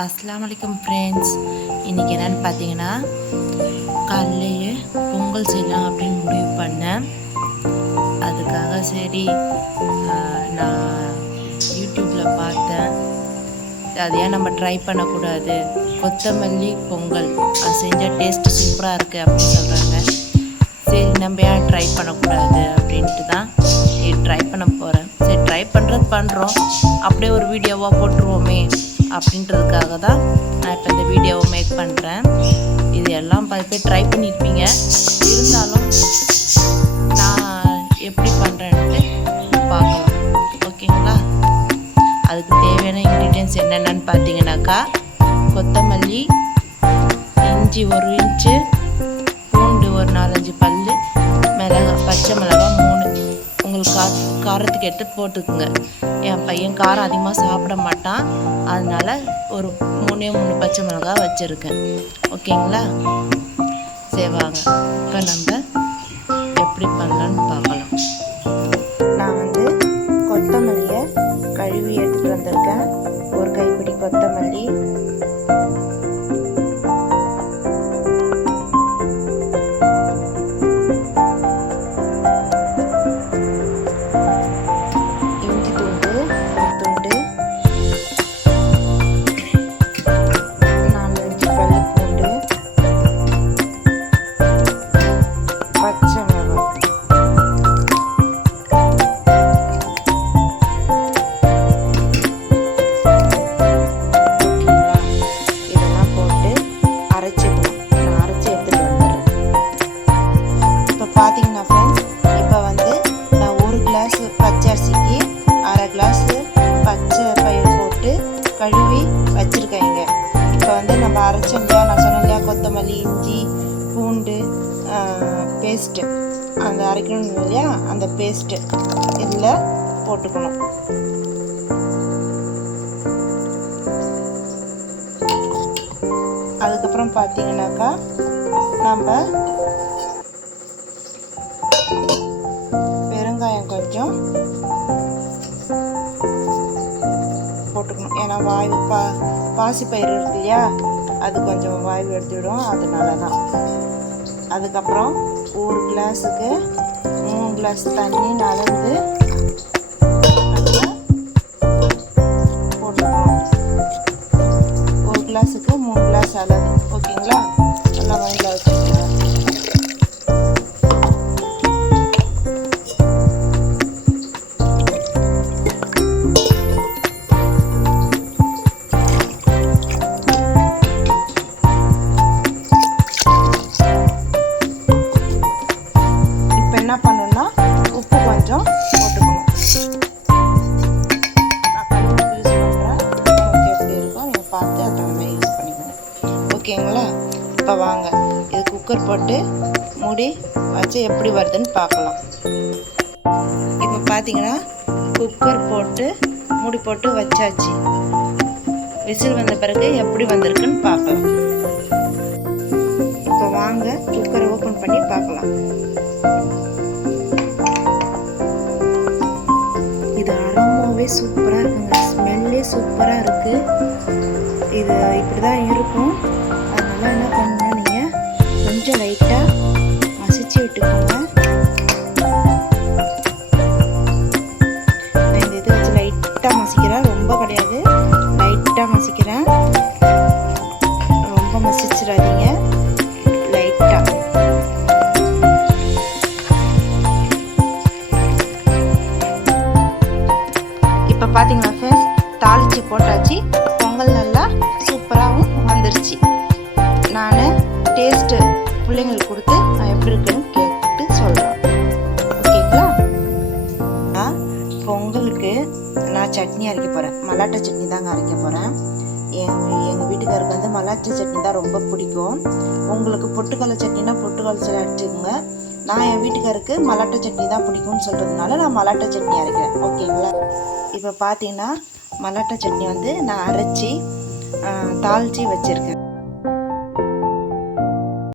அஸ்ஸலாமு அலைக்கும் ஃப்ரெண்ட்ஸ். இன்றைக்கி என்னென்னு பார்த்தீங்கன்னா, காலையிலேயே பொங்கல் செய்யலாம் அப்படின்னு முடிவு பண்ணேன். அதுக்காக சரி நான் யூடியூப்பில் பார்த்தேன். அது ஏன் நம்ம ட்ரை பண்ணக்கூடாது, கொத்தமல்லி பொங்கல் அது செஞ்சால் டேஸ்ட்டு சூப்பராக இருக்குது அப்படின்னு சொல்கிறாங்க. சரி நம்ம ஏன் ட்ரை பண்ணக்கூடாது அப்படின்ட்டு தான் ட்ரை பண்ண போகிறேன். சரி ட்ரை பண்ணுறோம், அப்படியே ஒரு வீடியோவாக போட்டுருவோமே அப்படின்றதுக்காக தான் நான் இப்போ இந்த வீடியோவை மேக் பண்ணுறேன். இது எல்லாம் போய் ட்ரை பண்ணியிருப்பீங்க, இருந்தாலும் நான் எப்படி பண்ணுறேன்ட்டு பார்க்கலாம். ஓகேங்களா? அதுக்கு தேவையான இன்க்ரீடியன்ஸ் என்னென்னு பார்த்தீங்கன்னாக்கா, கொத்தமல்லி, இஞ்சி 1 இன்ச்சு, பூண்டு ஒரு 4-5 பல், பச்சை மிளகாய் 3, உங்களுக்கு காரத்துக்கு எடுத்து போட்டுக்குங்க. என் பையன் காரம் அதிகமாக சாப்பிட மாட்டான், அதனால் ஒரு 3 பச்சை மிளகாய் வச்சுருக்கேன். ஓகேங்களா? சரி வாங்க இப்போ நம்ம எப்படி பண்ணலான்னு பார்க்கலாம். நான் கொத்தமல்லியை கழுவி எடுத்துகிட்டு வந்திருக்கேன். ஒரு கைப்பிடி கொத்தமல்லி, பார்த்தீங்கன்னா ஃப்ரெண்ட்ஸ், இப்போ நான் 1 கிளாஸ் பச்சை அரிசிக்கு 1/2 கிளாஸ் பச்சை பயிர் போட்டு கழுவி வச்சுருக்கேங்க. இப்போ நம்ம அரைச்சோம் இல்லையா, நான் சொன்னேன் இல்லையா, கொத்தமல்லி, இஞ்சி, பூண்டு பேஸ்ட்டு, அந்த அரைக்கணும் இல்லையா, அந்த பேஸ்ட்டு இதில் போட்டுக்கணும். அதுக்கப்புறம் பார்த்தீங்கன்னாக்கா நம்ம பெருங்காயம் கொஞ்சம் போட்டுக்கணும். ஏன்னா வாய்வு பாசிப்பயிறு இருக்கு இல்லையா, அது கொஞ்சம் வாய்வு எடுத்துவிடும், அதனால தான். அதுக்கப்புறம் 1 கிளாஸுக்கு 3 கிளாஸ் தண்ணி நலந்து போட்டுக்கணும். 1 கிளாஸுக்கு 3 கிளாஸ் அளவு. ஓகேங்களா? நல்லா வாயில வச்சுக்கலாம். என்ன பண்ணணும்னா உப்பு கொஞ்சம் போட்டுக்கணும். நான் கல் யூஸ் பண்ணுறேன், உங்களுக்கு எப்படி இருக்கும் நீங்கள் பார்த்து அதை யூஸ் பண்ணிக்கணும். ஓகேங்களா? இப்போ வாங்க இது குக்கர் போட்டு மூடி வச்சு எப்படி வருதுன்னு பார்க்கலாம். இப்போ பார்த்தீங்கன்னா குக்கர் போட்டு மூடி போட்டு வச்சாச்சு. விசில் வந்த பிறகு எப்படி வந்திருக்குன்னு பார்க்கலாம். இப்போ வாங்க குக்கரை ஓப்பன் பண்ணி பார்க்கலாம். இது அரோமாவே சூப்பராக இருக்குங்க, ஸ்மெல்லே சூப்பராக இருக்குது. இது இப்படி தான் இருக்கும். அதனால் என்ன பண்ணணும், நீங்கள் கொஞ்சம் லைட்டாக மசிச்சு விட்டுக்கோங்க. நான் இந்த இதை வச்சு லைட்டாக மசிக்கிறேன், ரொம்ப கிடையாது, லைட்டாக மசிக்கிறேன். ரொம்ப மசிச்சிடாதீங்க, லைட்டாக. இப்போ பார்த்தீங்களா ஃப்ரெண்ட்ஸ், தாளித்து போட்டாச்சு. பொங்கல் நல்லா சூப்பராகவும் வந்துருச்சு. நான் டேஸ்ட்டு பிள்ளைங்களுக்கு கொடுத்து நான் எப்படி இருக்குன்னு கேட்டு சொல்கிறேன். ஓகேங்களா? நான் பொங்கலுக்கு நான் சட்னி அரைக்க போகிறேன். மல்லாட்டை சட்னி தாங்க அரைக்க போகிறேன். எங்கள் வீட்டுக்காருக்கு மல்லாட்டை சட்னி தான் ரொம்ப பிடிக்கும். உங்களுக்கு பொட்டுக்கடலை சட்னினா பொட்டுக்கடலை சட்னி அரைச்சிக்கோங்க. நான் என் வீட்டுக்காருக்கு மல்லாட்டை சட்னி தான் பிடிக்கும்னு சொல்கிறதுனால நான் மல்லாட்டை சட்னி அரைக்கிறேன். ஓகேங்களா? இப்போ பார்த்தீங்கன்னா மல்லாட்டை சட்னி நான் அரைச்சி தாளித்து வச்சுருக்கேன்.